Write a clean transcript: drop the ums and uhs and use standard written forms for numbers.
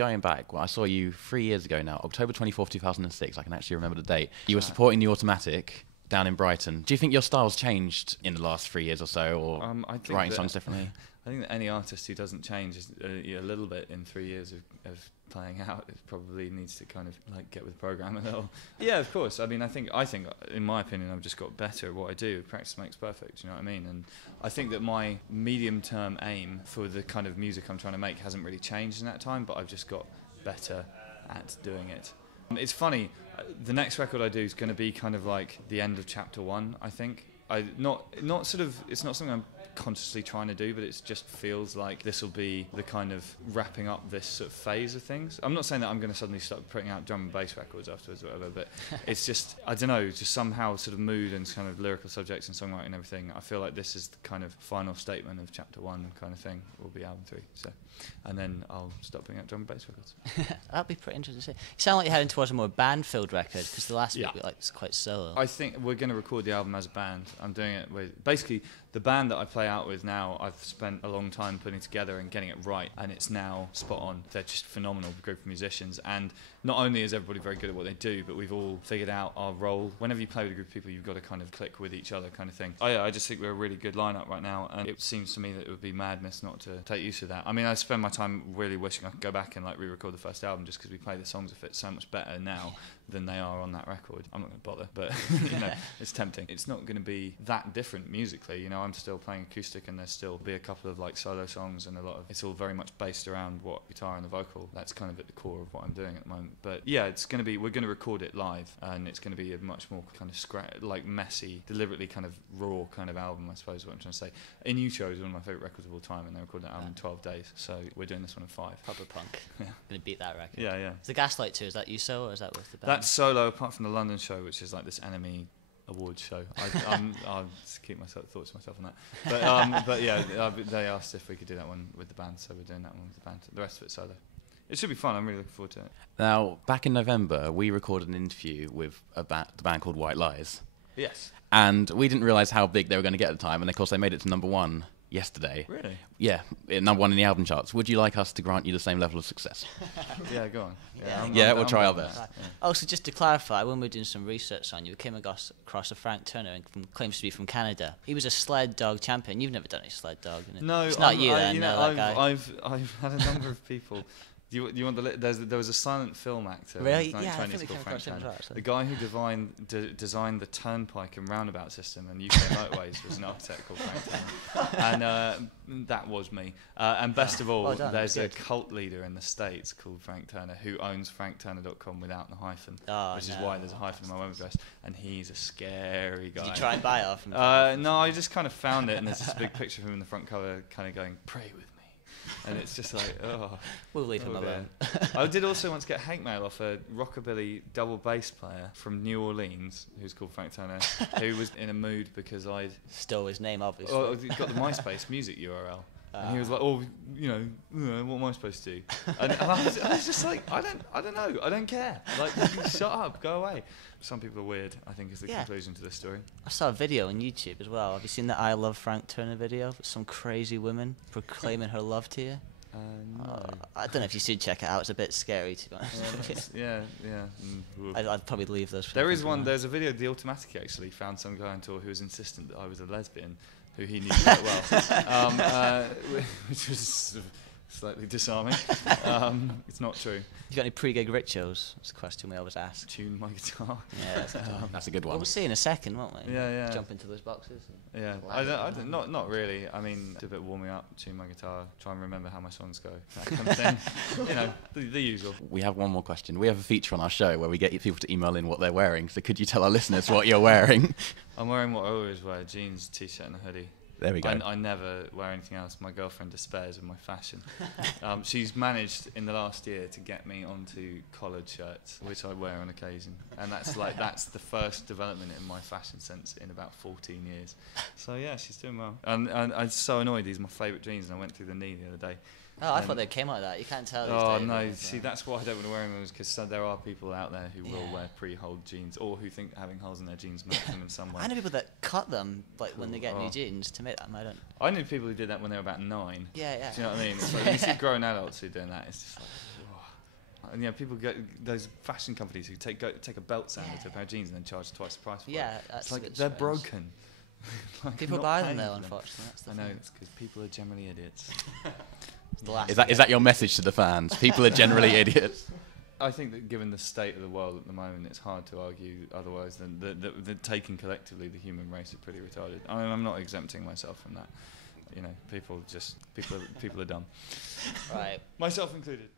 going back, well, I saw you 3 years ago now, October 24th, 2006. I can actually remember the date. You were supporting the Automatic down in Brighton. Do you think your style's changed in the last 3 years or so, or I think writing songs differently? I think that any artist who doesn't change a little bit in 3 years of playing out, it probably needs to kind of like get with the program a little. Yeah, of course. I mean, I think in my opinion, I've just got better at what I do. Practice makes perfect. You know what I mean? And I think that my medium-term aim for the kind of music I'm trying to make hasn't really changed in that time, but I've just got better at doing it. It's funny. The next record I do is going to be kind of like the end of chapter 1. I think. It's not something I'm consciously trying to do, but it just feels like this will be the kind of wrapping up this sort of phase of things. I'm not saying that I'm going to suddenly start putting out drum and bass records afterwards or whatever, but it's just, I don't know, just somehow sort of mood and kind of lyrical subjects and songwriting and everything. I feel like this is the kind of final statement of chapter 1 kind of thing, will be album 3. So, and then I'll stop putting out drum and bass records. That'd be pretty interesting to see. You sound like you're heading towards a more band-filled record, because the last week it's quite solo. I think we're going to record the album as a band. I'm doing it with, basically, the band that I play out with now, I've spent a long time putting together and getting it right, and it's now spot on. They're just phenomenal group of musicians, and not only is everybody very good at what they do, but we've all figured out our role. Whenever you play with a group of people, you've got to kind of click with each other kind of thing. I just think we're a really good lineup right now, and it seems to me that it would be madness not to take use of that. I mean, I spend my time really wishing I could go back and like re-record the first album, just because we play the songs that fit so much better now than they are on that record. I'm not going to bother, but you know, it's tempting. It's not going to be that different musically. You know, I'm still playing acoustic, and there's still be a couple of like solo songs, and a lot of it's all very much based around what guitar and the vocal. That's kind of at the core of what I'm doing at the moment. But yeah, it's going to be, we're going to record it live, and it's going to be a much more kind of like messy, deliberately kind of raw kind of album, I suppose, what I'm trying to say. In Utero is one of my favourite records of all time, and they recorded that album in 12 days, so we're doing this one in 5. Proper punk. Yeah. Gonna beat that record. Yeah, yeah. Is the Gaslight tour, is that you solo, or is that with the band? That's solo, apart from the London show, which is like this Enemy Awards show. I'll just keep thoughts to myself on that. But yeah, they asked if we could do that one with the band, so we're doing that one with the band. The rest of it's solo. It should be fun. I'm really looking forward to it. Now, back in November, we recorded an interview with the band called White Lies. Yes. And we didn't realise how big they were going to get at the time, and of course they made it to number 1 yesterday. Really? Yeah, number 1 in the album charts. Would you like us to grant you the same level of success? Yeah, go on. We'll try our best. Oh, so just to clarify, when we were doing some research on you, we came across a Frank Turner, who claims to be from Canada. He was a sled dog champion. You've never done any sled dog. No, it's not you then. I've had a number of people. Do you want there was a silent film actor really? in the 1920s called Frank Turner. The guy who designed the turnpike and roundabout system and UK motorways was an architect called Frank Turner. And that was me. And best of all, there's a cult leader in the States called Frank Turner who owns frankturner.com without the hyphen, which is why there's a hyphen in my web address. And he's a scary guy. Did you try and buy it off him? No, I just kind of found it, and there's this big picture of him in the front cover kind of going, "Pray with me." And it's just like, oh. We'll leave him alone. I did also once get hate mail off a rockabilly double bass player from New Orleans, who's called Frank Turner, who was in a mood because I'd stole his name, obviously. Oh, he got the MySpace music URL. And he was like, "Oh, what am I supposed to do?" And I was just like, "I don't know. I don't care. Like, shut up, go away." Some people are weird, I think, is the conclusion to this story. I saw a video on YouTube as well. Have you seen the I Love Frank Turner video with some crazy woman proclaiming her love to you? No. I don't know if you should check it out. It's a bit scary, to be honest. Yeah. I'd probably leave those. There is one. There's a video. The Automatic actually found some guy on tour who was insistent that I was a lesbian, who he knew quite well, which was sort of slightly disarming. It's not true. You got any pre-gig rituals? That's a question we always ask. Tune my guitar. Yeah, that's a good one. We'll see in a second, won't we? Yeah. Jump into those boxes. Yeah, not really. I mean, do a bit of warming up, tune my guitar, try and remember how my songs go, that kind of thing. You know, the usual. We have one more question. We have a feature on our show where we get people to email in what they're wearing. So could you tell our listeners what you're wearing? I'm wearing what I always wear: jeans, t-shirt, and a hoodie. There we go. I never wear anything else. My girlfriend despairs of my fashion. She's managed in the last year to get me onto collared shirts, which I wear on occasion. And that's the first development in my fashion sense in about 14 years. So yeah, she's doing well. And I'm so annoyed. These are my favourite jeans, and I went through the knee the other day. Oh, I thought they came like that. You can't tell. Oh no! See, that's why I don't want to wear them, because there are people out there who will wear pre-holed jeans, or who think having holes in their jeans makes them in some way. I know people that cut them, like when they get new jeans to make them. I knew people who did that when they were about 9. Yeah. Do you know what I mean? It's like, you see grown adults who are doing that. It's just like, And people get those fashion companies who take a belt sander to a pair of jeans and then charge twice the price for it. Yeah, that's It's like a bit they're strange. broken. Like, People I'm not buy them paying though, for them. unfortunately. That's the I know, thing. it's because people are generally idiots. It's the last Is that your message to the fans? People are generally idiots. I think that given the state of the world at the moment, it's hard to argue otherwise than that taken collectively, the human race is pretty retarded. I mean, I'm not exempting myself from that. People are dumb. Right. Myself included.